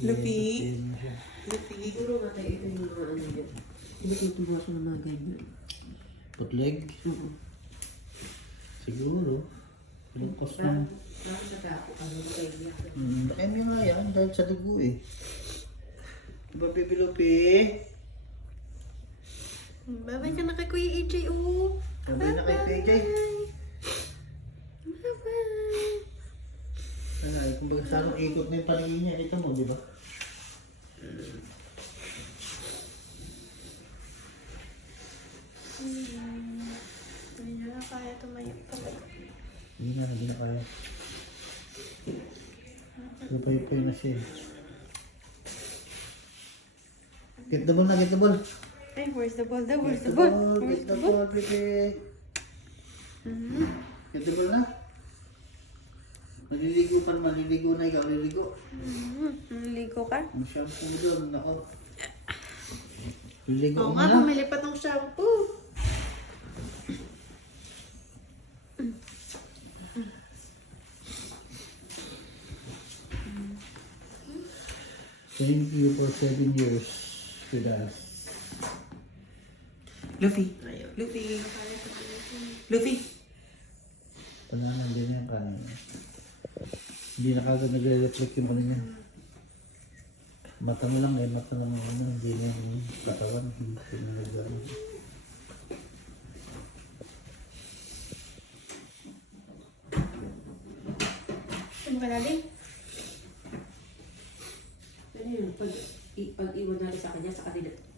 Lupi? Lupi? Siguro nga tayo ito yung mga ano yun. Hindi ko tuwa ko ng mga ganyan. Putleg? Oo. Siguro. Anong cost na? Bakit nagkako ka nung kayo niya? Kaya nga yan, dahil sa ligo eh. Diba, Pipi Lupi? Bye-bye ka na kay Kuya AJ, oh. Sabay na kay PJ. Bye-bye. Ano, kumbaga sa anong ikot na yung paligid niya, kita mo, di ba? Hindi nyo na kaya tumayo talaga. Hindi na kaya. Lupay-pay na siya. Get the ball na, get the ball. Ay, where's the ball? Where's the Get the ball? ball, Where's get the the ball? ball, Pipi. Get the ball na. Maliligo pa naman, maliligo na ikaw, maliligo. Naligo ka? Ang shampoo mo doon, nako. Maliligo Oo mo nga, na. bumili pa tong shampoo. Thank you for 7 years with us. Luffy. Luffy. Luffy. Pananan din yan kanin. Hindi na kagad nagre-reflect yung kanina. Mata mo lang eh, mata lang ang ano, hindi na yung katawan. Hindi na nagano. Ano ka natin? Ano yun? Pag-iwan natin sa kanya, saka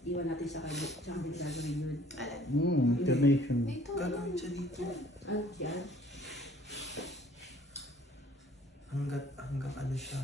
iwan natin sa kanya, saka din gagawin yun. Alam. Information. Ito. Gagawin siya dito. Ano siya? Hanggang ano siya.